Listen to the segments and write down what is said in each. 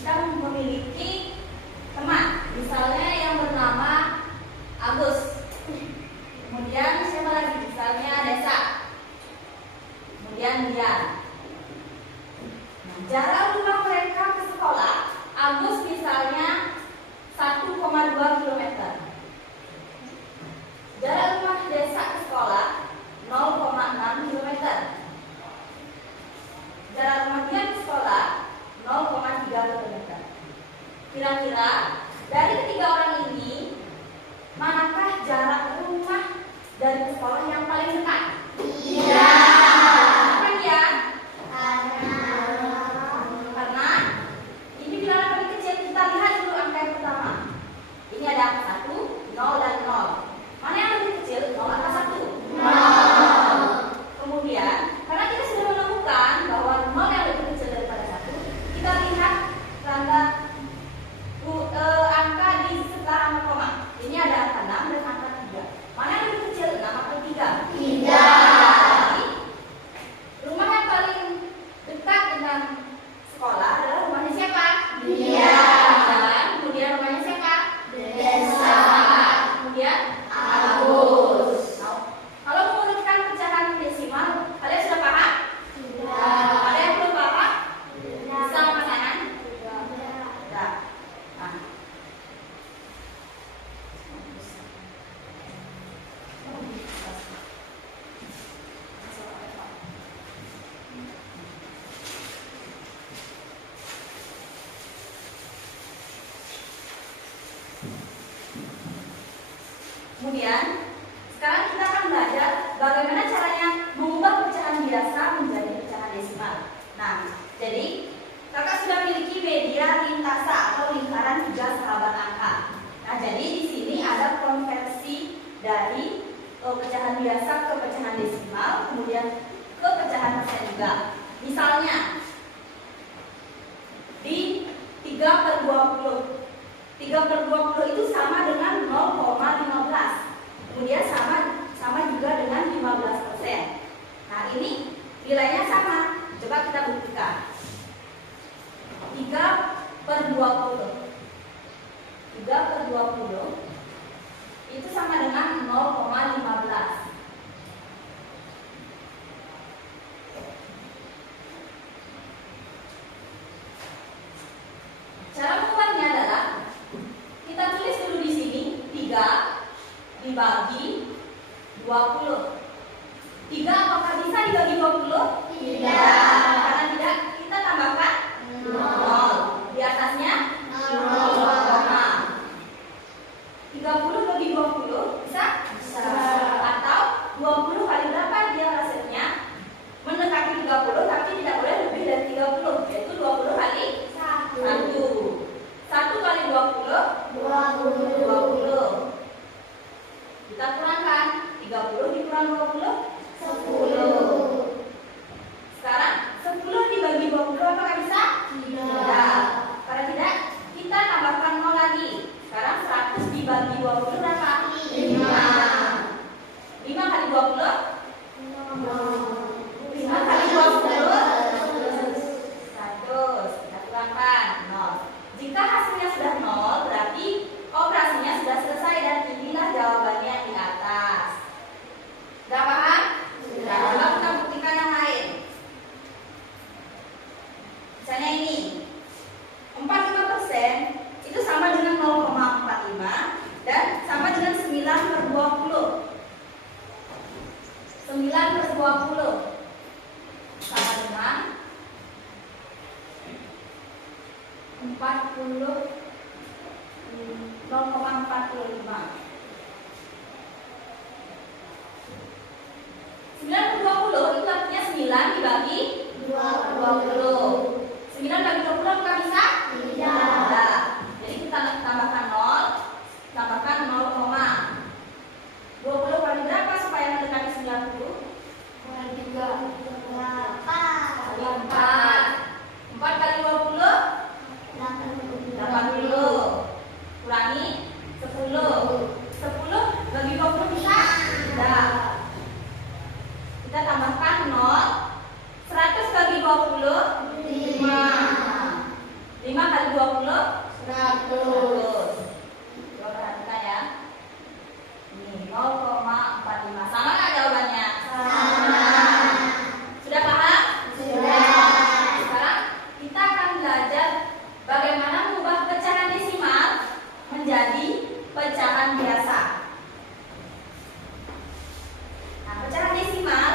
kita memiliki teman, misalnya yang bernama Agus. Kemudian siapa lagi? Misalnya Desa. Kemudian Dian. Nah, jarak rumah mereka ke sekolah, Agus misalnya 1,2 km. Jarak rumah Desa ke sekolah 0,6 km. Jarak rumah Dian ke sekolah 0,3 km. Kira-kira dari ketiga orang ini, manakah jarak rumah dari sekolah yang paling dekat? Iya. Kenapa dia? Karena ini bilangan paling kecil. Kita lihat dulu angka yang pertama. Ini ada angka 1, 0 dan 0. Mana yang lebih kecil? 0 atau 1? 0. Kemudian, karena kita sudah menemukan bahwa 0 yang lebih kecil daripada 1, kita lihat tanda angka di setelah angka koma. Ini ada angka 6 dan angka 3. Mana yang lebih kecil? 6 atau 3? 3. Jadi, rumah yang paling dekat dengan sekolah adalah rumahnya siapa? Dia. Dan kemudian rumahnya siapa? Desa. Kemudian Agus. Nah, kalau mengurutkan pecahan desimal, kalian sudah paham? Sudah. Ada yang belum paham? Bisa angkat tangan? Sudah. Nah. Kemudian, sekarang kita akan belajar bagaimana caranya mengubah pecahan biasa menjadi pecahan desimal. Nah, jadi kakak sudah memiliki media lintasa atau lingkaran 3 sahabat angka. Nah, jadi di sini ada konversi dari pecahan biasa ke pecahan desimal, kemudian ke pecahan persen juga. Misalnya, di 3/20. 3/20 itu sama dengan 0,15. Kemudian sama juga dengan 15%. Nah, ini nilainya sama. Coba kita buktikan. 3/20. 3/20 itu sama dengan 0,15. Cara mengubahnya adalah kita tulis dulu di sini 3 dibagi 20. 3 apakah bisa dibagi 20? Tidak. Karena tidak, kita tambahkan 0. Di atasnya 0. 30 bagi 20 bisa? Bisa. Atau 20 kali berapa dia hasilnya? Mendekati 30 tapi tidak boleh lebih dari 30, yaitu 20 kali 1. 1 kali 20 20. Kita kurangkan 30 dikurang 20 10. Sekarang 10 dibagi 20 apakah bisa? Tidak. Karena tidak, kita tambahkan 0 lagi. Sekarang 100 dibagi 20 berapa? 5. 5 kali 20 5 kali 20 100. Kita kurangkan 0. Jika hasilnya sudah 0, berarti operasinya sudah selesai dan inilah jawabannya di atas. Sudah paham? Sudah. Coba kita buktikan yang lain. Misalnya ini 45% itu sama dengan 0,45 dan sama dengan 9/20. 9/20 sama dengan 0,45. 9/20 itu artinya 9 dibagi 20. 9 bagi 20 apakah bisa? Tidak. Jadi kita tambahkan 0, tambahkan 0,20 kali berapa supaya mendekati 90? Kali 4. 4 kali 20 80. Kurangi 10. 10 bagi 20 bisa? Tidak. Kita tambahkan 0. 100 bagi 20 5. 20? 100. Coba perhatikan ya. Ini 0,45. Sama nggak jawabannya? Sama. Sudah paham? Sudah. Sekarang kita akan belajar bagaimana mengubah pecahan desimal menjadi pecahan biasa. Nah, pecahan desimal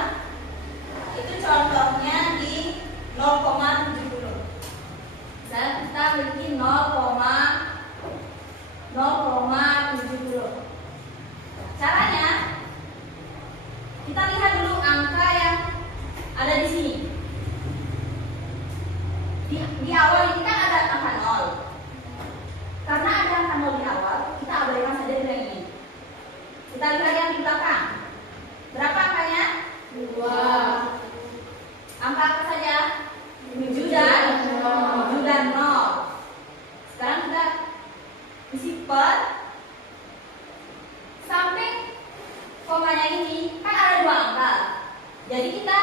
itu contohnya di 0,70. Misalnya kita memiliki 0,70. Caranya kita lihat dulu angka yang ada di sini. Di awal ini kan ada angka 0. Karena ada angka 0 di awal, kita abaikan saja dulu yang ini. Kita lihat yang di belakang. Berapa angkanya? 2. Angka apa saja? 7 dan 0. Sekarang kita isi per sampai komanya ini kan ada 2 angka. Jadi kita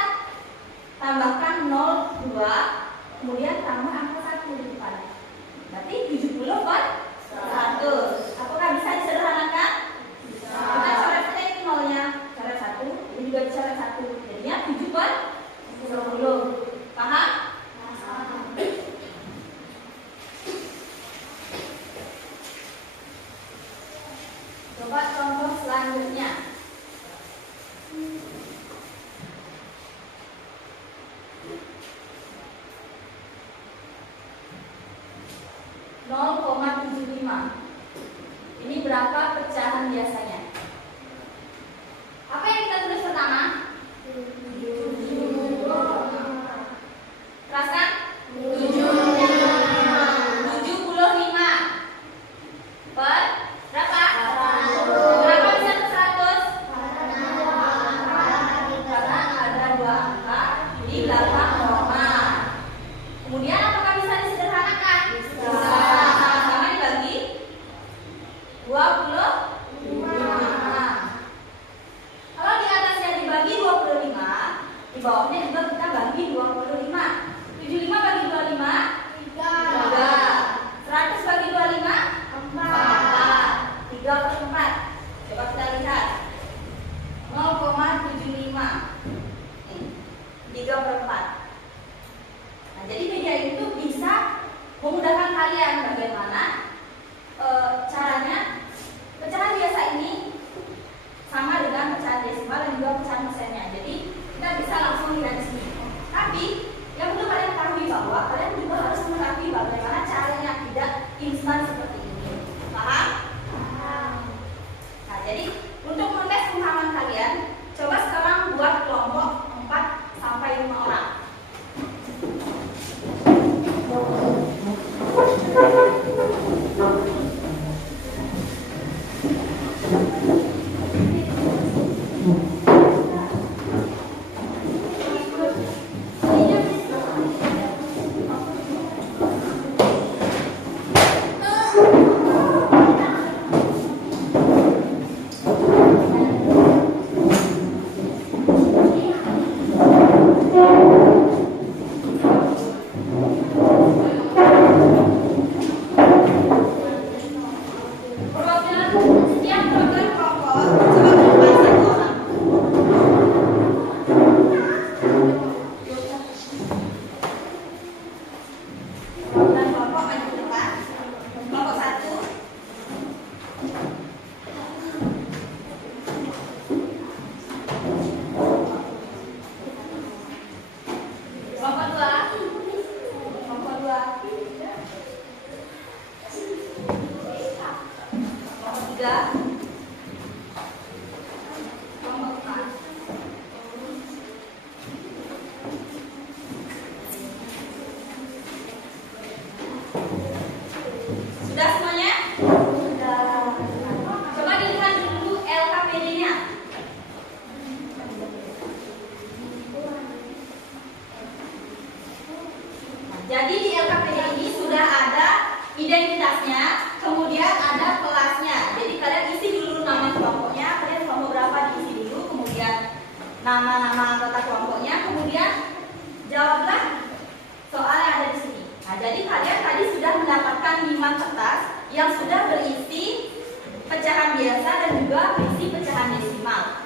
tambahkan 0, 2, kemudian tambah angka 1 di depan. Berarti 70 per 100. Apakah bisa disederhanakan? Bisa. Kita coret saja ini nolnya, coret 1, ini juga dicoret 1. Jadinya 7 per 10. Paham? Coba contoh selanjutnya. Ini berapa pecahan biasanya? Apa yang kita tulis pertama? Keraskan? 75 per berapa? Berapa bisa ke 100? Karena ada 2 angka di belakang koma. Kemudian apakah bisa disederhanakan? Bisa. Sama dibagi 25. Kalau di atasnya dibagi 25, di bawahnya juga kita bagi 25. 75 bagi 25? 3. 100 bagi 25? 4. 3/4. Coba kita lihat. 0,75. Nih, 3/4. Nah, jadi media itu bisa memudahkan kalian bagaimana caranya pecahan biasa ini sama dengan pecahan desimal dan juga pecahan persennya. Jadi kita bisa langsung lihat di sini. Tapi yang perlu kalian ketahui bahwa kalian juga harus mengetahui bagaimana caranya, tidak instan seperti ini. Paham? Nah, jadi untuk mengetes pemahaman kalian, coba sekarang buat kelompok 4 sampai 5 orang. Setiap program kelompok coba berubah 1 orang. Program kelompok maju ke depan. Kelompok 1. Kelompok 2. Kelompok 2. Kelompok 3. Kelompok 4. Sudah semuanya? Sudah. Coba dilihat dulu LKPD-nya. Jadi di LKPD ini sudah ada identitasnya, kemudian ada kelasnya. Jadi kalian isi dulu nama kelompoknya, kalian kelompok berapa diisi dulu, kemudian nama-nama anggota kelompoknya, kemudian jawablah soal yang ada di sini. Nah, Nah, jadi kalian tadi sudah mendapatkan 5 kertas yang sudah berisi pecahan biasa dan juga berisi pecahan desimal.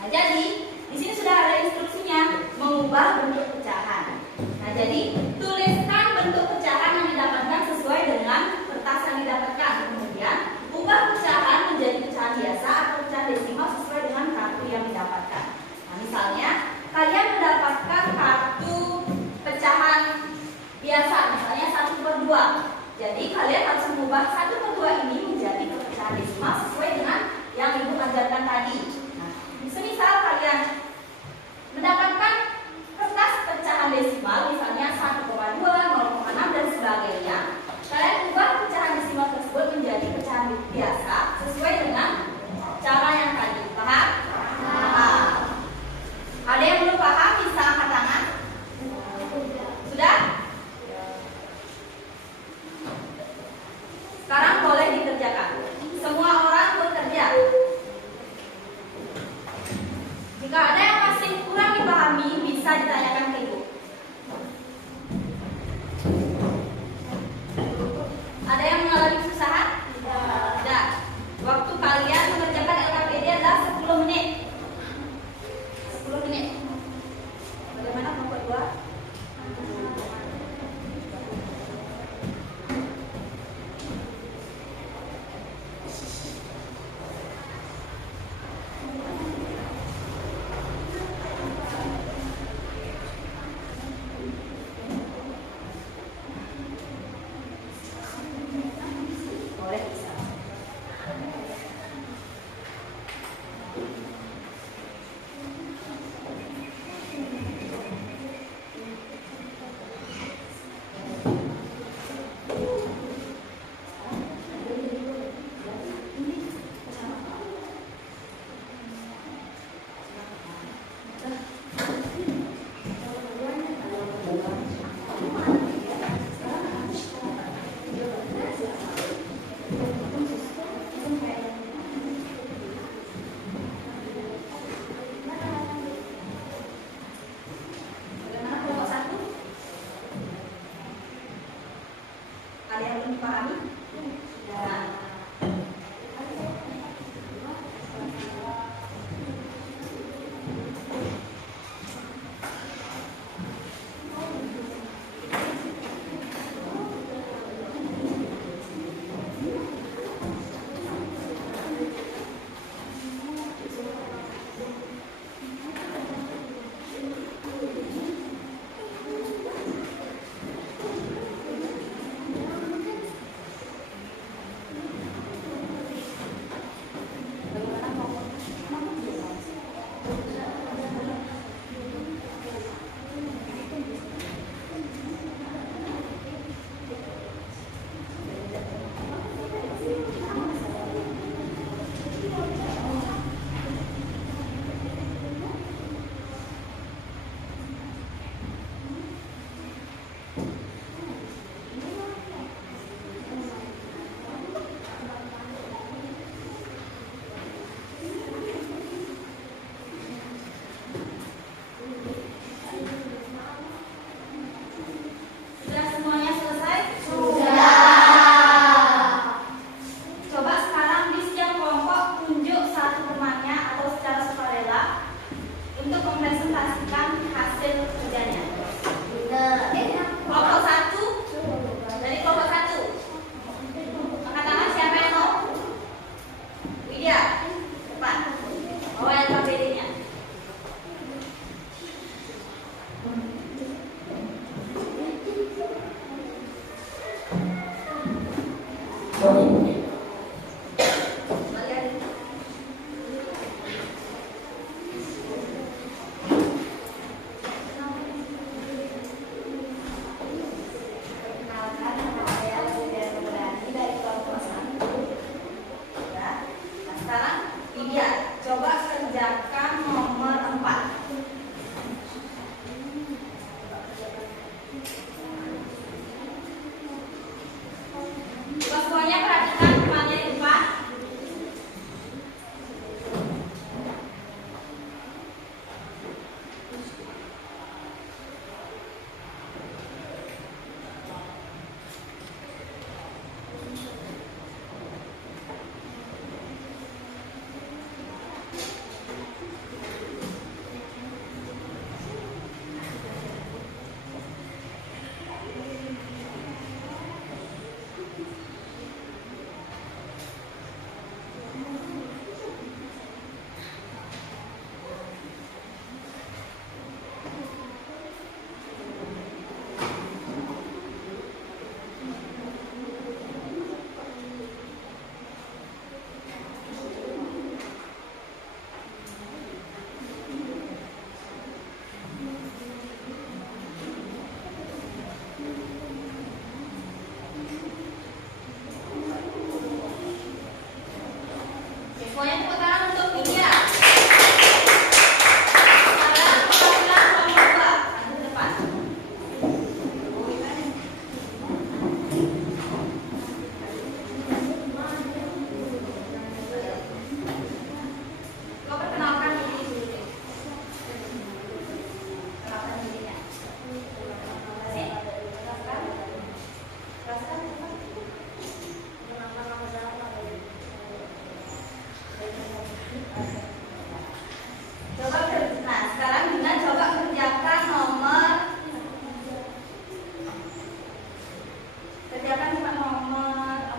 Nah, jadi di sini sudah ada instruksinya mengubah bentuk pecahan. Nah, jadi tuliskan bentuk pecahan yang didapatkan sesuai dengan kertas yang didapatkan. Kemudian ubah pecahan menjadi pecahan biasa atau pecahan desimal sesuai dengan kartu yang didapatkan. Nah, misalnya kalian mendapatkan kartu pecahan biasa, misalnya 1/2. Jadi kalian harus mengubah 1/2 ini menjadi pecahan desimal sesuai dengan yang ibu ajarkan tadi. Nah, semisal kalian mendapatkan kertas pecahan desimal, misalnya 1,2, 0,6 dan sebagainya, kalian ubah pecahan desimal tersebut menjadi pecahan biasa sesuai dengan cara yang tadi. Paham? Paham. Ada yang belum paham bisa angkat tangan? Sudah? Sekarang boleh dikerjakan. Semua orang bekerja. Jika ada yang masih kurang dipahami, bisa ditanyakan ke ibu. Ada yang mengalami kesusahan? Tidak. Waktu kalian mengerjakan LKPD adalah 10 menit. 10 menit. Bagaimana kelompok 2? Boleh bisa. Bagaimana kelompok 1? Ada yang belum dipahami? Nah, bagaimana kelompok? Sudah semuanya selesai? Coba sekarang di setiap kelompok tunjuk satu temannya atau secara sukarela untuk mempresentasikan hasil kerjanya. Kelompok 1, dari kelompok 1. Angkat tangan siapa yang mau? Widya, cepat. Bawa LKPD-nya. Kalian perkenalkan nama saya Widya Nurani dari kelompok 1. Ya. Nah, sekarang Widya, coba kerjakan nomor 4. Coba semuanya perhatikan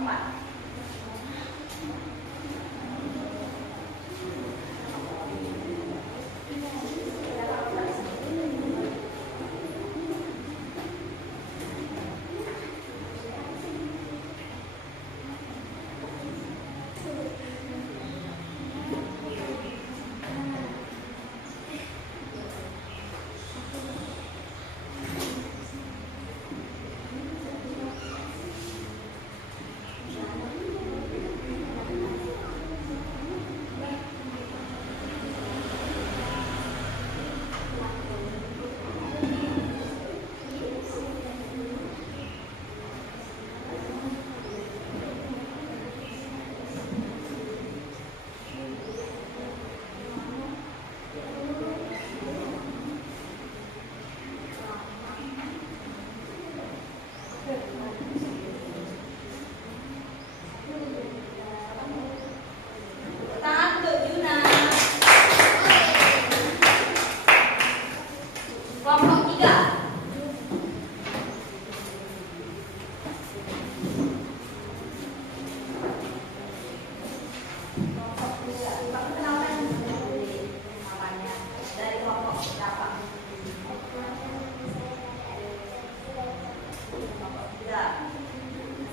4.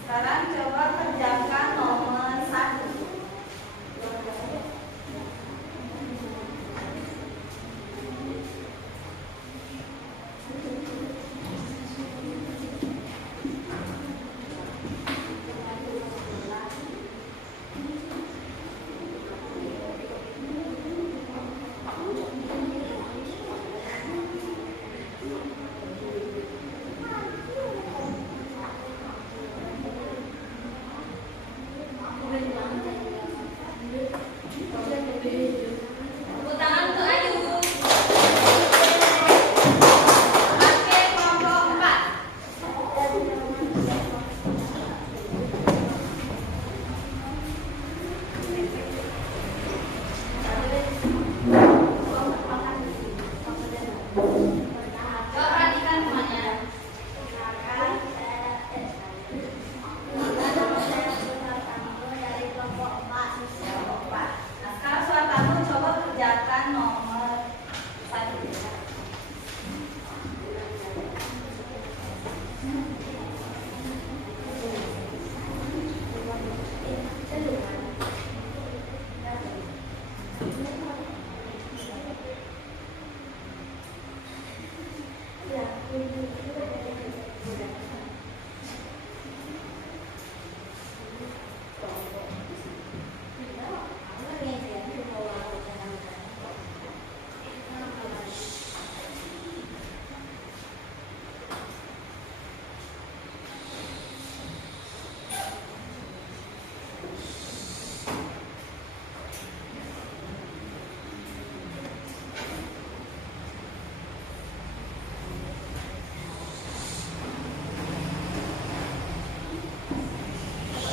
Sekarang coba kerjakan nomor 1. Tepuk tangan untuk Ayu. Pakai kelompok 4. Coba perhatikan semuanya. Nah, sekarang soal kamu coba kerjakan nomor 1.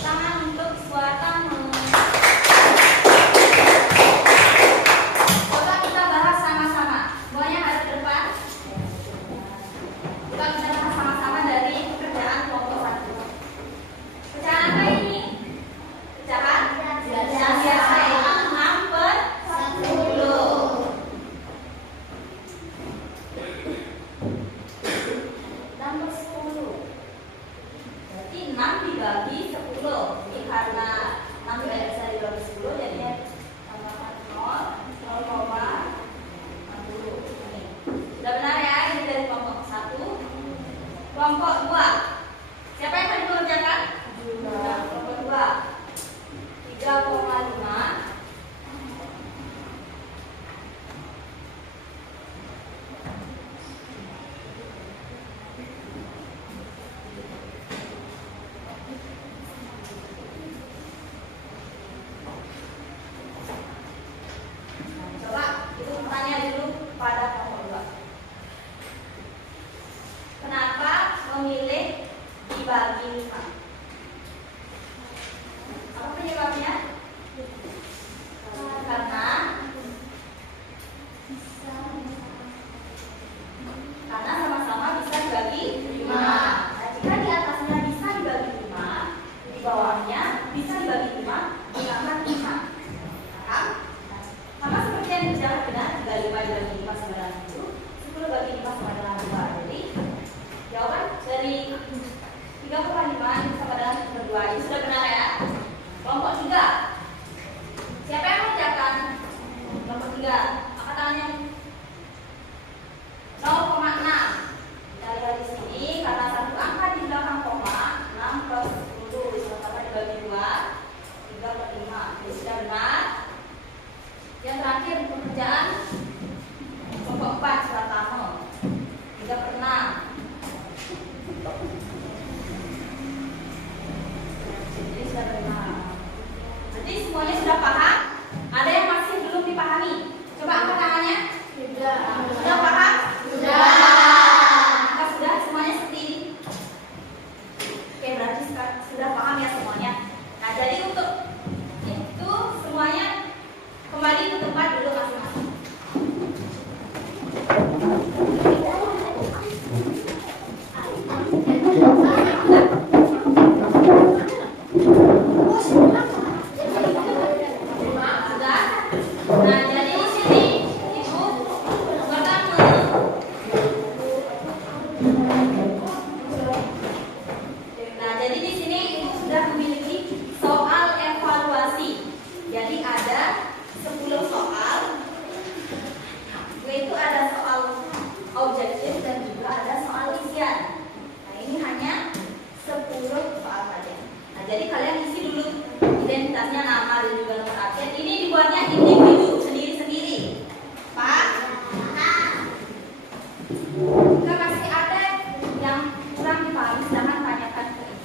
Tangan untuk suatamu. Coba kita bahas sama-sama. Semuanya hadap depan. Coba kita bahas sama-sama dari pekerjaan kelompok 1. Pecahan apa ini? Pecahan yang biasa itu 6/10. Berarti 6 dibagi 10. Ini karena 6 tidak bisa dibagi 10, jadinya tambahkan 0,60. Sudah benar ya, ini dari kelompok 1. Kelompok 2. Siapa yang tadi mengerjakan? Kelompok 2. 3,5. terbagi 2, 3/5. Jadi sudah benar. Yang terakhir pekerjaan kelompok 4 surat Tamil 3/6. Jadi sudah benar. Nanti semuanya sudah paham? Ada yang masih belum dipahami? Coba angkat tangannya. Sudah. Sudah paham? Sudah. Maka sudah semuanya seperti ini. Oke, berarti sudah paham ya semuanya. Nah, jadi untuk itu semuanya kembali ke tempat duduk masing-masing. Sudah? Nah, jadi di sini Ibu pertama. Nah, jadi di sini Ibu sudah memiliki soal evaluasi. Jadi ada 10 soal. Yaitu ada soal objektif dan juga ada soal isian. Nah, ini hanya 10 soal saja. Nah, jadi kalian isi dulu identitasnya, nama dan juga nomor absen. Ini dibuatnya individu sendiri-sendiri. Pak? Jika masih ada yang kurang dipahami, silahkan tanyakan ke Ibu.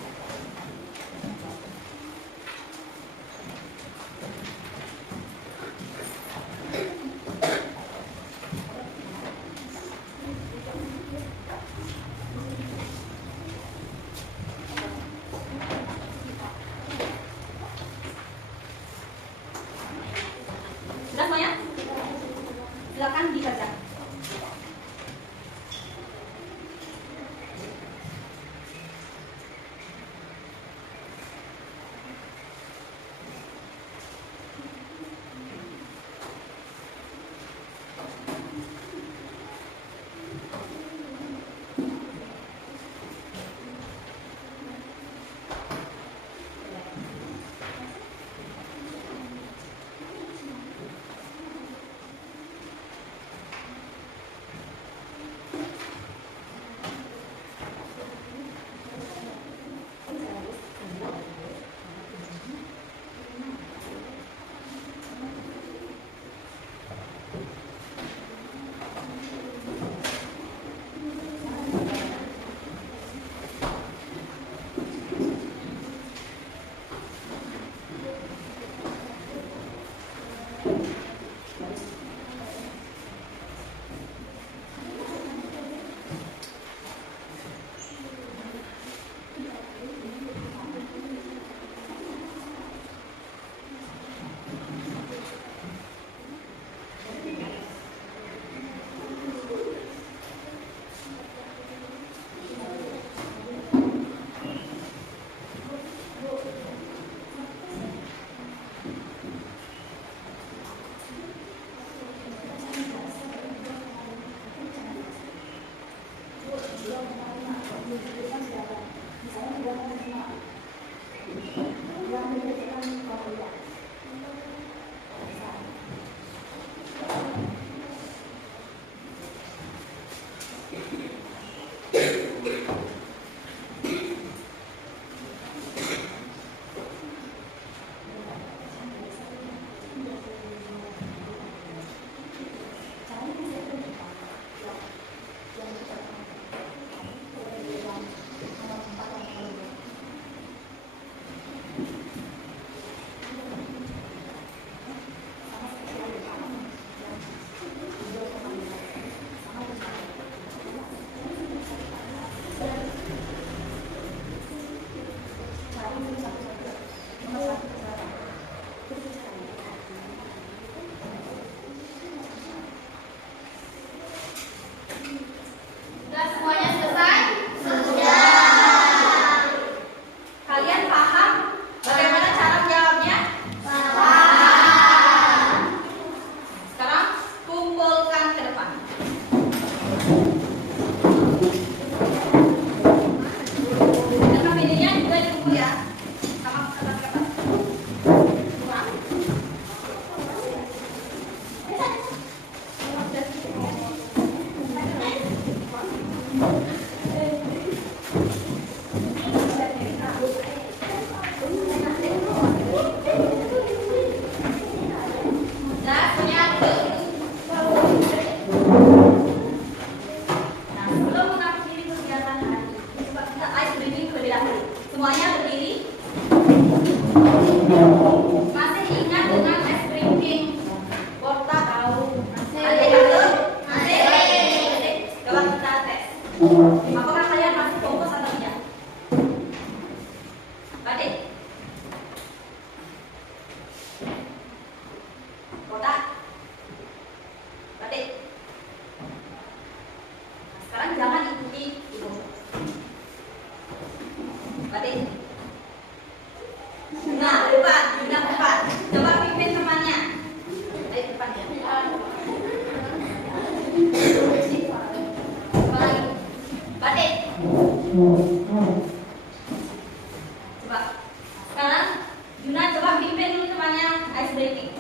Sekarang Juna coba pimpin dulu temannya ice breaking.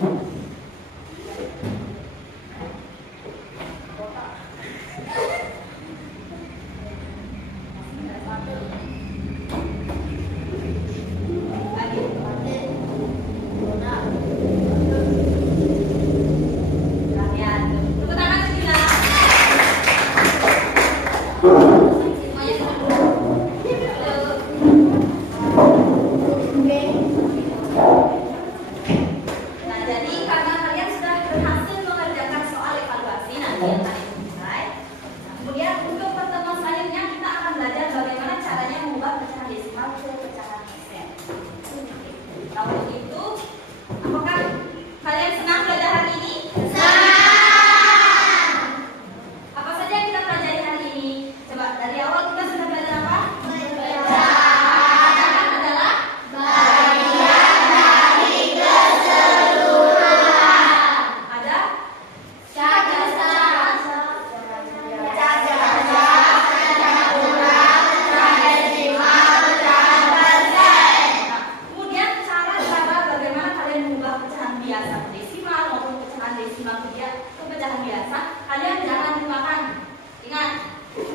Nah, jadi karena kalian sudah berhasil mengerjakan soal evaluasi nanti yang tadi selesai. Nah, kemudian untuk pertemuan selanjutnya kita akan belajar bagaimana caranya mengubah pecahan desimal ke pecahan persen. Nah, untuk itu, apakah kalian senang belajar hari ini? Apa saja yang kita pelajari hari ini? Coba dari awal kita sudah belajar apa? Pecahan biasa, kalian jangan lupakan. Ingat,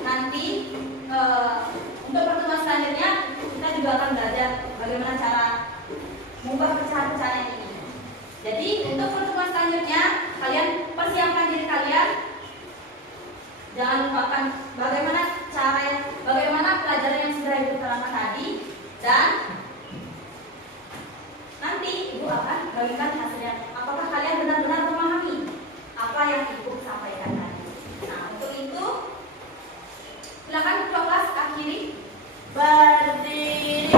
nanti untuk pertemuan selanjutnya kita juga akan belajar bagaimana cara mengubah pecahan-pecahan ini. Jadi untuk pertemuan selanjutnya kalian persiapkan diri kalian. Jangan lupakan bagaimana pelajaran yang sudah ibu terangkan tadi, dan nanti ibu akan bagikan hasilnya. Apakah kalian benar-benar memahami apa yang ibu sampaikan tadi? Nah, untuk itu silakan ketua kelas akhiri berdiri.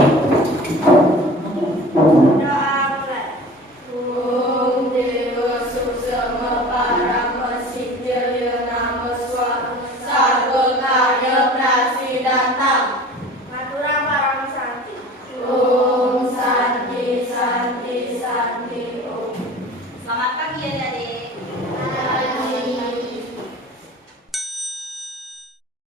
Selamat pagi adik-adik.